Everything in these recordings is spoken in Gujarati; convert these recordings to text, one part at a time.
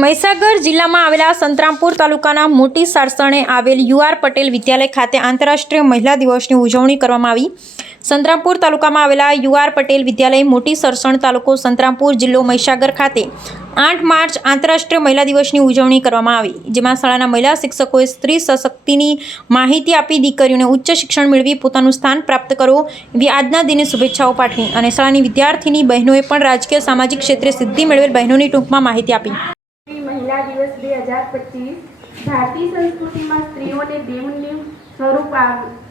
મહીસાગર જિલ્લામાં આવેલા સંતરામપુર તાલુકાના મોટી સારસણે આવેલ યુઆર પટેલ વિદ્યાલય ખાતે આંતરરાષ્ટ્રીય મહિલા દિવસની ઉજવણી કરવામાં આવી. સંતરામપુર તાલુકામાં આવેલા યુઆર પટેલ વિદ્યાલય મોટી સરસણ તાલુકો સંતરામપુર જિલ્લો મહીસાગર ખાતે આઠ માર્ચ આંતરરાષ્ટ્રીય મહિલા દિવસની ઉજવણી કરવામાં આવી. જેમાં શાળાના મહિલા શિક્ષકોએ સ્ત્રી સશક્તિની માહિતી આપી, દીકરીઓને ઉચ્ચ શિક્ષણ મેળવી, પોતાનું સ્થાન પ્રાપ્ત કરો એવી આજના દિને શુભેચ્છાઓ પાઠવી અને શાળાની વિદ્યાર્થીની બહેનોએ પણ રાજકીય, સામાજિક ક્ષેત્રે સિદ્ધિ મેળવેલ બહેનોની ટૂંકમાં માહિતી આપી. મહિલા દિવસ બે હજાર પચીસ ભારતીય સંસ્કૃતિમાં સ્ત્રીઓને દેવનું સ્વરૂપ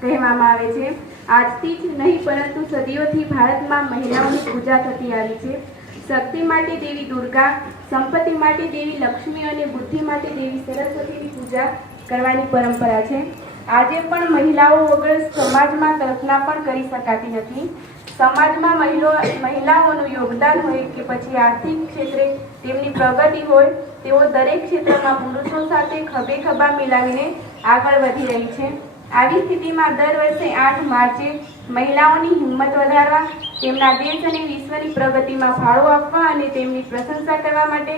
કહેવામાં આવે છે. આજથી જ નહીં, પરંતુ સદીઓથી ભારતમાં મહિલાઓની પૂજા થતી આવી છે. શક્તિ માટે દેવી દુર્ગા, સંપત્તિ માટે દેવી લક્ષ્મી અને બુદ્ધિ માટે દેવી સરસ્વતીની પૂજા કરવાની પરંપરા છે. આજે પણ મહિલાઓ વગર સમાજમાં કલ્પના પણ કરી શકાતી નથી. સમાજમાં મહિલો મહિલાઓનું યોગદાન હોય કે પછી આર્થિક ક્ષેત્રે તેમની પ્રગતિ હોય, તેઓ દરેક ક્ષેત્રમાં પુરુષો સાથે ખભે ખભા મિલાવીને આગળ વધી રહી છે. આવી સ્થિતિમાં દર વર્ષે આઠ માર્ચે મહિલાઓની હિંમત વધારવા, તેમના દેશ અને વિશ્વની પ્રગતિમાં ફાળો આપવા અને તેમની પ્રશંસા કરવા માટે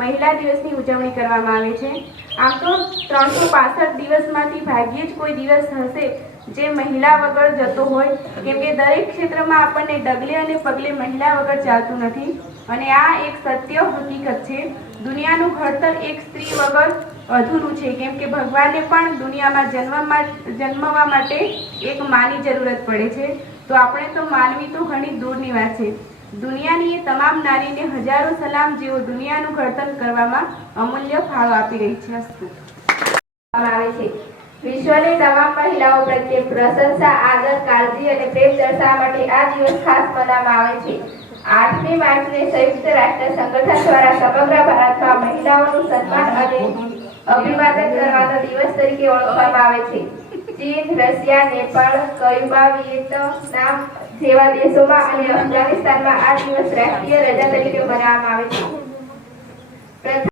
મહિલા દિવસની ઉજવણી કરવામાં આવે છે. આમ તો ત્રણસો પાસઠ દિવસમાંથી ભાગ્યે જ કોઈ દિવસ હશે જે મહિલા વગર જતો હોય, કેમ કે દરેક ક્ષેત્રમાં આપણને ડગલે અને પગલે મહિલા વગર ચાલતું નથી. અને આ એક સત્ય હકીકત છે. દુનિયાનું ઘડતર એક સ્ત્રી વગર અધૂરું છે. કેમ કે ભગવાને પણ દુનિયામાં જન્મવા જન્મવા માટે એક માની જરૂરત પડે છે. તો આપણે તો માનવી તો ઘણી દૂરની વાત છે. દુનિયાની એ તમામ નારીને હજારો સલામ જેઓ દુનિયાનું ઘડતર કરવામાં અમૂલ્ય ફાળો આપી રહી છે. વિશ્વની તમામ મહિલાઓ પ્રત્યે પ્રશંસા, આદર, કાળજી અને પ્રેમ દર્શાવવા માટે આ દિવસ ખાસ મનાવવામાં આવે છે. આઠમી માર્ચને સંયુક્ત રાષ્ટ્ર સંગઠન દ્વારા સમગ્ર ભારતમાં મહિલાઓનું સન્માન અને અભિવાદન કરવાનો દિવસ તરીકે ઓળખવામાં આવે છે. ચીન, રશિયા, નેપાળ, ક્યુબા, વિયેતનામ જેવા દેશોમાં અને અફઘાનિસ્તાનમાં આ દિવસ રાષ્ટ્રીય રજા તરીકે મનાવવામાં આવે છે.